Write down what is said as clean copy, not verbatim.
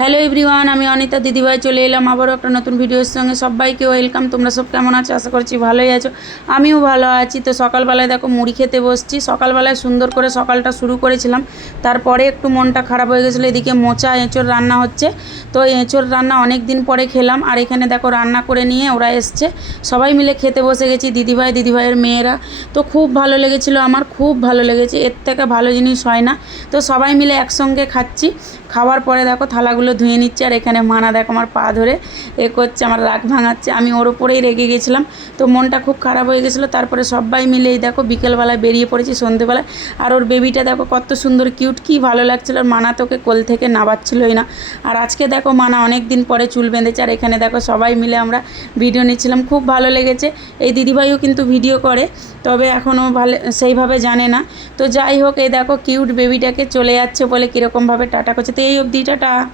Hello everyone, আমি অনিতা দিদিভাই চলে এলাম আবারও একটা নতুন ভিডিওর সঙ্গে। সবাইকে ওয়েলকাম। তোমরা সব কেমন আছো? আশা করছি ভালোই আছো, আমিও ভালো আছি। তো সকালবেলায় দেখো মুড়ি খেতে বসছি। সকালবেলায় সুন্দর করে সকালটা শুরু করেছিলাম, তারপরে একটু মনটা খারাপ হয়ে গেছিলো। এদিকে মোচা এঁচোড় রান্না হচ্ছে, তো এঁচোড় রান্না অনেক দিন পরে খেলাম। আর এখানে দেখো রান্না করে নিয়ে ওরা এসছে, সবাই মিলে খেতে বসে গেছি, দিদিভাইয়ের মেয়েরা। তো খুব ভালো লেগেছিলো, আমার খুব ভালো লেগেছে, এর থেকে ভালো জিনিস হয় না। তো সবাই মিলে একসঙ্গে খাচ্ছি। খাওয়ার পরে দেখো থালাগুলো ধুয়ে নিচ্ছে, আর এখানে মানা দেখো আমার পা ধরে করছে, আমার রাগ ভাঙাচ্ছে। আমি ওর ওপরেই রেগে গেছিলাম, তো মনটা খুব খারাপ হয়ে গেছিলো। তারপরে সবাই মিলে এই দেখো বিকেলবেলায় বেরিয়ে পড়েছি সন্ধেবেলায়। আর ওর বেবিটা দেখো কত সুন্দর কিউট, কি ভালো লাগছিলো। আর মানা তোকে কোল থেকে নাবাচ্ছিলোই না। আর আজকে দেখো মানা অনেক দিন পরে চুল বেঁধেছে, আর এখানে দেখো সবাই মিলে আমরা ভিডিও নিচ্ছিলাম, খুব ভালো লেগেছে। এই দিদিভাইও কিন্তু ভিডিও করে, তবে এখনও ভালো সেইভাবে জানে না। তো যাই হোক, এই দেখো কিউট বেবিটাকে চলে যাচ্ছে বলে কীরকমভাবে টাটা করছে। তো এই অবধি টাটা।